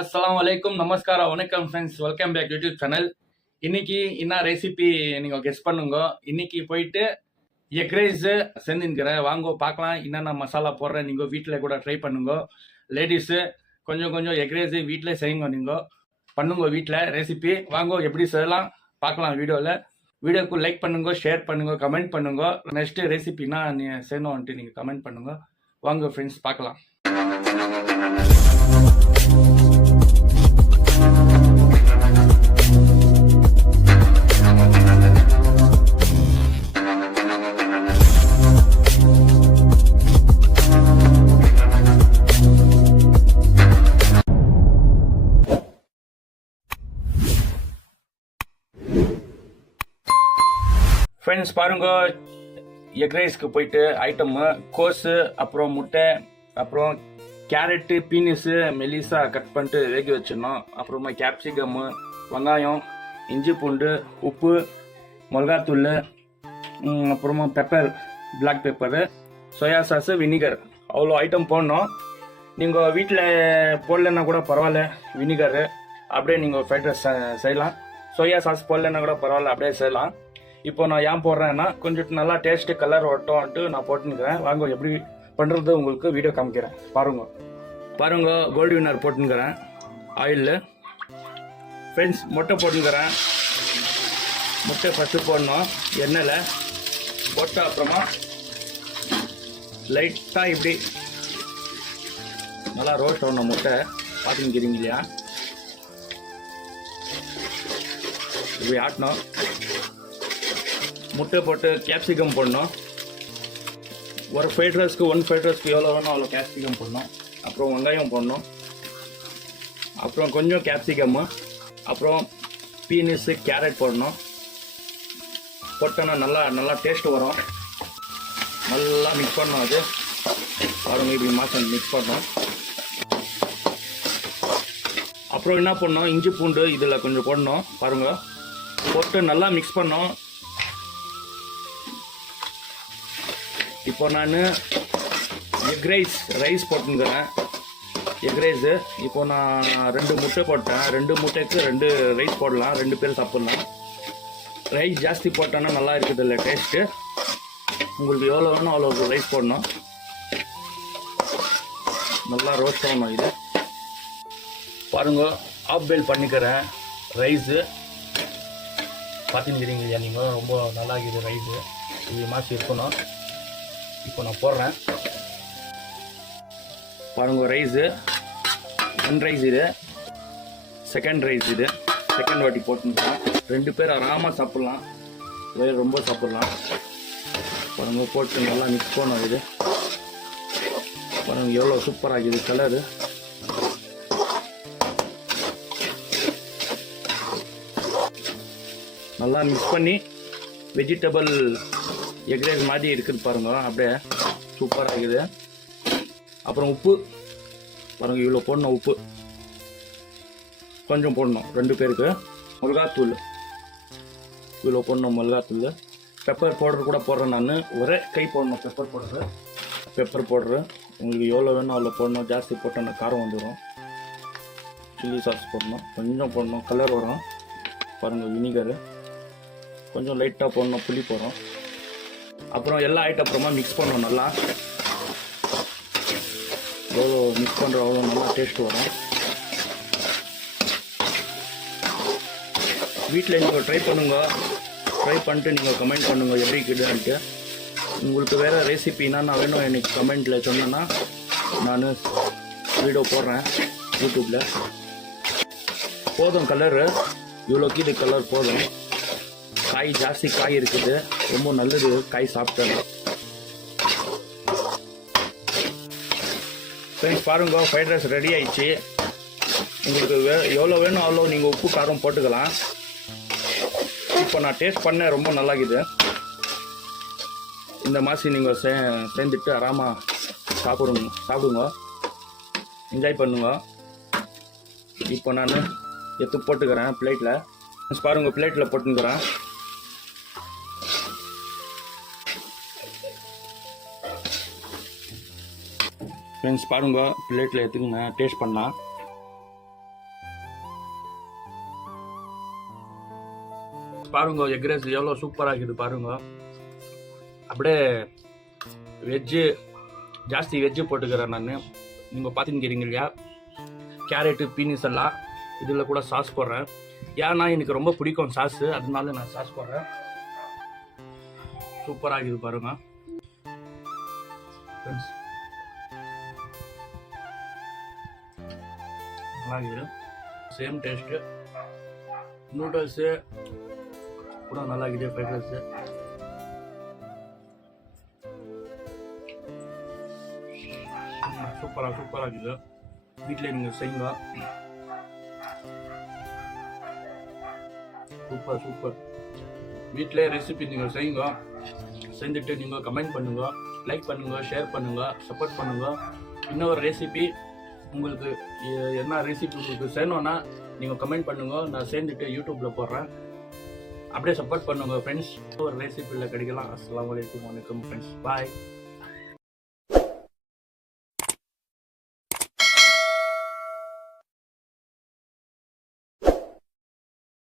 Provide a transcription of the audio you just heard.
அஸ்ஸலாமு அலைக்கும், நமஸ்காரம், வணக்கம் friends. Welcome back YouTube channel. இன்னைக்கு என்ன ரெசிபி நீங்கள் கெஸ் பண்ணுங்க. இன்னைக்கு போயிட்டு எக் ரைஸ் செஞ்சுக்கிறேன். வாங்க பார்க்கலாம் என்னென்ன மசாலா போடுறேன். நீங்கள் வீட்டில் கூட ட்ரை பண்ணுங்க. லேடிஸு கொஞ்சம் கொஞ்சம் எக் ரைஸ் வீட்டில் செய்யுங்க. நீங்கள் பண்ணுங்க வீட்டில் ரெசிபி. வாங்க எப்படி செய்யலாம் பார்க்கலாம் வீடியோவில். வீடியோக்கு லைக் பண்ணுங்க, ஷேர் பண்ணுங்க, கமெண்ட் பண்ணுங்க. நெக்ஸ்ட் ரெசிபினா நீ செய்யணும்ன்ட்டு நீங்கள் கமெண்ட் பண்ணுங்க. வாங்க ஃப்ரெண்ட்ஸ் பார்க்கலாம். ஃப்ரெண்ட்ஸ் பாருங்க, எக் ரைஸ்க்கு போயிட்டு ஐட்டமு கோஸு, அப்புறம் முட்டை, அப்புறம் கேரட்டு, பீனிஸு மெலிசா கட் பண்ணிட்டு வேக வச்சிடணும். அப்புறமா கேப்சிகம்மு, வெங்காயம், இஞ்சி பூண்டு, உப்பு, மிளகாத்தூள், அப்புறமா pepper, black pepper, soya sauce, vinegar, அவ்வளோ ஐட்டம் போடணும். நீங்கள் வீட்டில் போடலன்னா கூட பரவாயில்ல, வினிகரு அப்படியே நீங்கள் ஃப்ரைட் ரைஸ் செய்யலாம். சோயா சாஸ் போடலன்னா கூட பரவாயில்ல, அப்படியே செய்யலாம். இப்போ நான் ஏன் போடுறேன்னா கொஞ்சம் நல்லா டேஸ்ட்டு கலர் வரட்டும்ன்ட்டு நான் போட்டுனுக்கிறேன். வாங்க எப்படி பண்ணுறது உங்களுக்கு வீடியோ காமிக்கிறேன். பாருங்க கோல்டு வின்னர் போட்டுனுக்கிறேன் ஆயிலில். ஃப்ரெண்ட்ஸ் முட்டை போட்டுனுக்கிறேன். முட்டை ஃபஸ்ட்டு போடணும் எண்ணெயில் போட்ட அப்புறமா லைட்டாக இப்படி நல்லா ரோஸ்ட் ஆகணும். முட்டை பார்த்துக்கிறீங்க இல்லையா, இப்படி ஆட்டணும். முட்டை போட்டு கேப்சிகம் போடணும். ஒரு ஃப்ரைட் ரைஸ்க்கு எவ்வளோ வேணும் அவ்வளோ கேப்சிகம் போடணும். அப்புறம் வெங்காயம் போடணும். அப்புறம் கொஞ்சம் கேப்சிகம்மு, அப்புறம் பீனிஸு, கேரட் போடணும். போட்டோன்னா நல்லா டேஸ்ட் வரும். நல்லா மிக்ஸ் பண்ணணும். அது பாருங்க இப்படி மாதம் மிக்ஸ் பண்ணணும். அப்புறம் என்ன பண்ணணும், இஞ்சி பூண்டு இதில் கொஞ்சம் போடணும். பாருங்கள் போட்டு நல்லா மிக்ஸ் பண்ணோம். இப்போ நான் எக் ரைஸ் போட்டுக்கிறேன். எக் ரைஸு இப்போ நான் 2 முட்டை போட்டேன். 2 முட்டைக்கு 2 ரைஸ் போடலாம், 2 பேர் சாப்பிட்லாம். ரைஸ் ஜாஸ்தி போட்டோன்னா நல்லா இருக்குது இல்லை டேஸ்ட்டு. உங்களுக்கு எவ்வளோ வேணும் அவ்வளோ ரைஸ் போடணும். நல்லா ரோஸ்ட் ஆகணும். இது பாருங்க ஆஃப் பாயில் பண்ணிக்கிறேன் ரைஸு. பார்த்துக்கிறீங்க இல்லையா நீங்கள், ரொம்ப நல்லா இருக்குது ரைஸு. இது மாசி இருக்கணும். இப்போ நான் போடுறேன். பாருங்க ரைஸு 1 ரைஸ், இது செகண்ட் ரைஸ், இது செகண்ட் வாட்டி போட்டுக்கலாம். 2 பேர் ஆராமாக சாப்பிட்லாம், ரொம்ப சாப்பிட்லாம். பாருங்க போட்டு நல்லா மிக்ஸ் பண்ணோம். இது பாருங்க எவ்வளோ சூப்பராக இருக்குது கலரு. நல்லா மிக்ஸ் பண்ணி வெஜிடபிள் எக் ரைஸ் மாதிரி இருக்குது பாருங்க, அப்படியே சூப்பராக இருக்குது. அப்புறம் உப்பு பாருங்க இவ்வளோ போடணும். உப்பு கொஞ்சம் போடணும் 2 பேருக்கு. மிளகாத்தூள் இவ்வளோ போடணும். மிளகாத்தூள், பெப்பர் பவுடர் கூட போடுறேன் நான். ஒரே கை போடணும் பெப்பர் பவுடரு. உங்களுக்கு எவ்வளோ வேணும் அவ்வளோ போடணும். ஜாஸ்தி போட்டோன்னா காரம் வந்துடும். சில்லி சாஸ் போடணும், கொஞ்சம் போடணும், கலர் வரும். பாருங்கள் வினிகரு கொஞ்சம் லைட்டாக போடணும், புளி போடுறோம். அப்புறம் எல்லா ஐட்டம் அப்புறமா மிக்ஸ் பண்ணணும். நல்லா எவ்வளோ மிக்ஸ் பண்ணுறோம் அவ்வளோ நல்லா டேஸ்ட் வரும். வீட்டில் நீங்கள் ட்ரை பண்ணுங்க. ட்ரை பண்ணிட்டு நீங்கள் கமெண்ட் பண்ணுங்கள் எப்படி இருக்குதுன்ட்டு. உங்களுக்கு வேறு ரெசிபி என்னென்ன வேணும் எனக்கு கமெண்ட்டில் சொன்னேன்னா நான் வீடியோ போடுறேன் யூடியூப்பில். போதும் கலரு, இவ்வளோக்கு இது கலர் போதும். காய் ஜாஸ்தி காய் இருக்குது, ரொம்ப நல்லது காய் சாப்பிட்டேன். ஃப்ரெண்ட்ஸ் பாருங்க ஃப்ரைட் ரைஸ் ரெடி ஆயிடுச்சு. உங்களுக்கு எவ்வளோ வேணும் அவ்வளோ நீங்கள் உப்பு காரம் போட்டுக்கலாம். இப்போ நான் டேஸ்ட் பண்ணேன், ரொம்ப நல்லாக்குது. இந்த மாதிரி நீங்கள் சேர்ந்துட்டு ஆராமாக சாப்பிடுங்க, என்ஜாய் பண்ணுங்க. இப்போ நான் எடுத்து போட்டுக்கிறேன் பிளேட்டில். பாருங்கள் பிளேட்டில் போட்டுக்கிறேன். ஃப்ரெண்ட்ஸ் பாருங்க பிளேட்டில் எடுத்துக்கங்க, டேஸ்ட் பண்ணலாம். பாருங்க எக் ரைஸ் எவ்வளோ சூப்பராக இருக்குது பாருங்க. அப்படியே வெஜ்ஜு ஜாஸ்தி வெஜ்ஜு போட்டுக்கிறேன் நான். நீங்கள் பார்த்துக்கிறீங்க இல்லையா, கேரட்டு பீனிஸ் எல்லாம் இதில் கூட சாஸ் போடுறேன். ஏன்னா எனக்கு ரொம்ப பிடிக்கும் சாஸு, அதனால நான் சாஸ் போடுறேன். சூப்பராக இருக்குது பாருங்க ஃப்ரெண்ட்ஸ். நல்லா இருக்குது, சேம் டேஸ்ட்டு. நூடுல்ஸு கூட நல்லா இருக்குது, ஃப்ரைட் ரைஸு. சூப்பராக இருக்குது. வீட்டில் நீங்கள் செய்யுங்க. சூப்பர். வீட்டிலே ரெசிபி நீங்கள் செய்யுங்க. செஞ்சுட்டு நீங்கள் கமெண்ட் பண்ணுங்க, லைக் பண்ணுங்க, ஷேர் பண்ணுங்க, சப்போர்ட் பண்ணுங்க. இன்னொரு ரெசிபி உங்களுக்கு என்ன ரெசிபி உங்களுக்கு செய்யணும்னா நீங்கள் கமெண்ட் பண்ணுங்க, நான் சேர்ந்துட்டு யூடியூப்பில் போடுறேன். அப்படியே சப்போர்ட் பண்ணுங்க ஃப்ரெண்ட்ஸ். ஒரு ரெசிபியில் கிடைக்கலாம். அஸ்ஸலாமு அலைக்கும், வணக்கம் ஃப்ரெண்ட்ஸ், பாய்.